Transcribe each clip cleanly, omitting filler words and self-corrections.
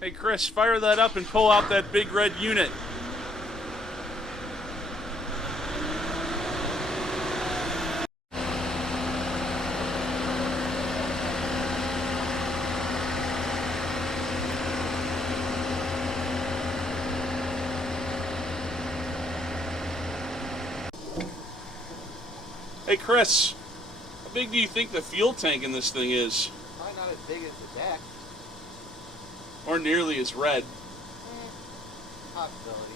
Hey Chris, fire that up and pull out that big red unit. Hey Chris, how big do you think the fuel tank in this thing is? Probably not as big as the deck. Or nearly as red. Possibility.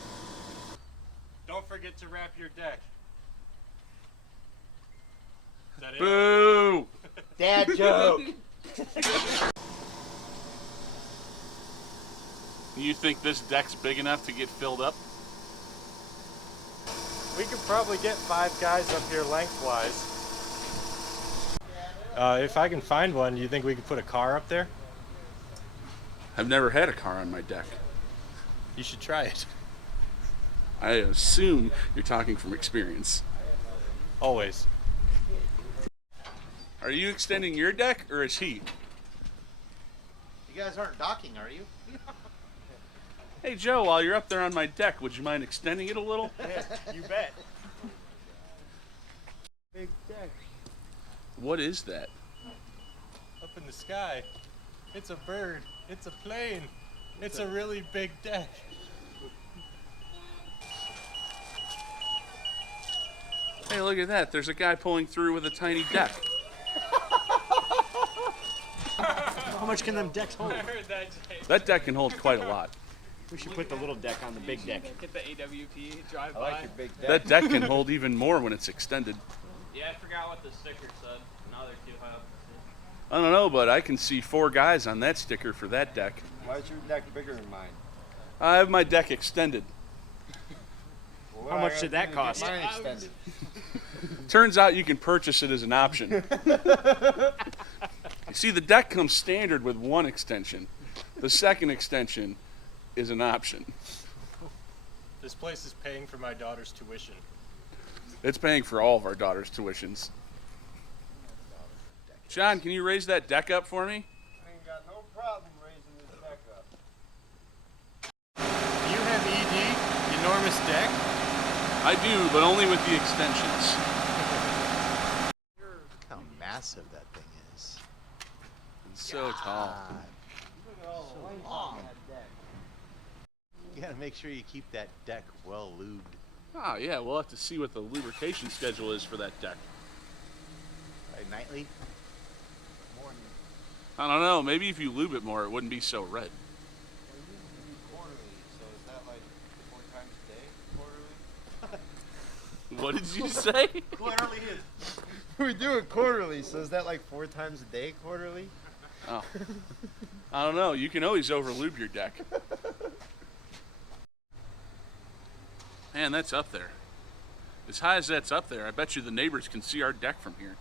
Don't forget to wrap your deck. Is that it? Boo! Dad joke. You think this deck's big enough to get filled up? We could probably get 5 guys up here lengthwise. If I can find one, do you think we could put a car up there? I've never had a car on my deck. You should try it. I assume you're talking from experience. Always. Are you extending your deck, or is he? You guys aren't docking, are you? Hey Joe, while you're up there on my deck, would you mind extending it a little? Yeah, you bet. Big deck. What is that? Up in the sky. It's a bird. It's a plane. It's a really big deck. Hey, look at that. There's a guy pulling through with a tiny deck. How much can them decks hold? That deck can hold quite a lot. We should put the little deck on the big deck. Get the AWP, drive I by. like your big deck. That deck can hold even more when it's extended. Yeah, I forgot what the sticker said. Now they're too high up. I don't know, but I can see 4 guys on that sticker for that deck. Why is your deck bigger than mine? I have my deck extended. Well, How much did that cost? Mine extended. Turns out you can purchase it as an option. You see, the deck comes standard with 1 extension. The second extension is an option. This place is paying for my daughter's tuition. It's paying for all of our daughters' tuitions. John, can you raise that deck up for me? I ain't got no problem raising this deck up. Do you have ED? Enormous deck? I do, but only with the extensions. Look how massive that thing is. It's so tall. Look at all the length on that deck. You gotta make sure you keep that deck well lubed. Oh, yeah, we'll have to see what the lubrication schedule is for that deck. Like nightly? Morning. I don't know, maybe if you lube it more, it wouldn't be so red. Well, you usually do quarterly, so is that like 4 times a day? Quarterly? What did you say? Quarterly is. We do it quarterly, so is that like 4 times a day quarterly? Oh. I don't know, you can always over-lube your deck. Man, that's up there. As high as that's up there, I bet you the neighbors can see our deck from here.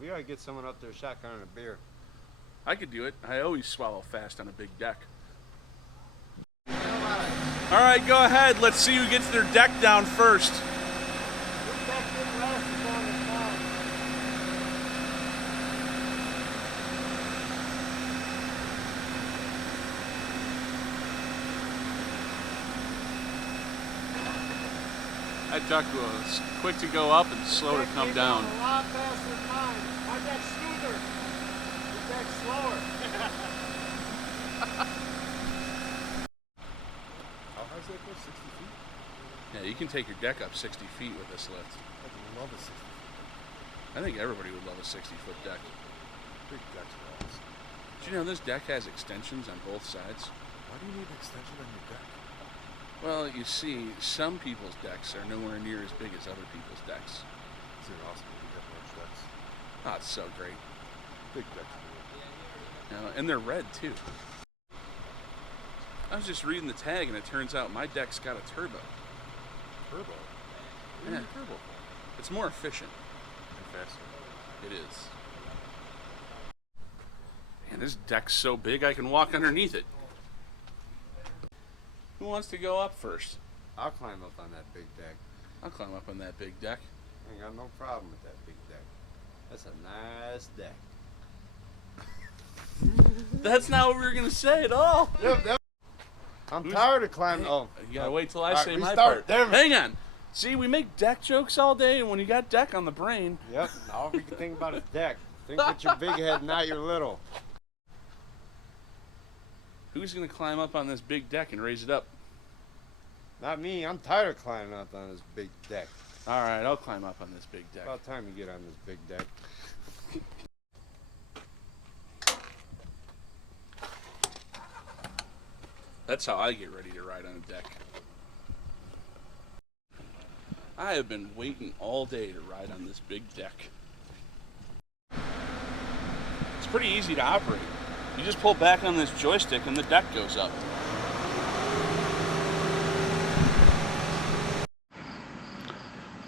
We gotta get someone up there shotgunning a beer. I could do it. I always swallow fast on a big deck. All right, go ahead. Let's see who gets their deck down first. That duck was quick to go up and slow to come down. A lot faster than mine. My deck's smoother. Your deck's slower. How high is that go? 60 feet? Yeah, you can take your deck up 60 feet with this lift. I'd love a 60 feet. I think everybody would love a 60-foot deck. Big decks are awesome. Did you know this deck has extensions on both sides? Why do you need an extension on your deck? Well, you see, some people's decks are nowhere near as big as other people's decks. Is it awesome that we have large decks? Oh, it's so great. Big decks. And they're red, too. I was just reading the tag, and it turns out my deck's got a turbo. Turbo? What do you Yeah. need a turbo for? It's more efficient. And faster. It is. Man, this deck's so big I can walk underneath it. Who wants to go up first? I'll climb up on that big deck. I'll climb up on that big deck. I ain't got no problem with that big deck. That's a nice deck. That's not what we were gonna say at all. Yep. I'm tired of climbing. Oh, You gotta wait till I Alright, say my restart. part. Damn it. Hang on. See, we make deck jokes all day, and when you got deck on the brain, yep. All we can think about is deck. Think with your big head, not your little. who's gonna climb up on this big deck and raise it up? Not me. I'm tired of climbing up on this big deck. All right, I'll climb up on this big deck. About time you get on this big deck. That's how I get ready to ride on a deck. I have been waiting all day to ride on this big deck. It's pretty easy to operate. You just pull back on this joystick and the deck goes up.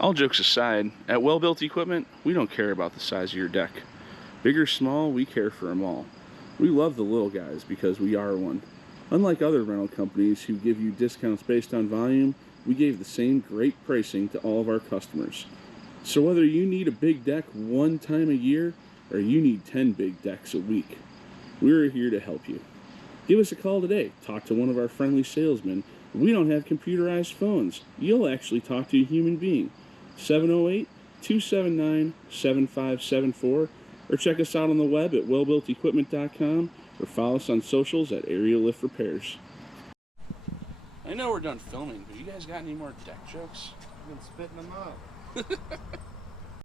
All jokes aside, at Well-Built Equipment, we don't care about the size of your deck. Big or small, we care for them all. We love the little guys because we are one. Unlike other rental companies who give you discounts based on volume, we gave the same great pricing to all of our customers. So whether you need a big deck one time a year or you need 10 big decks a week, we're here to help you. Give us a call today. Talk to one of our friendly salesmen. We don't have computerized phones. You'll actually talk to a human being. 708-279-7574, or check us out on the web at wellbuiltequipment.com, or follow us on socials at Aerial Lift Repairs. I know we're done filming, but you guys got any more deck jokes? I've been spitting them out.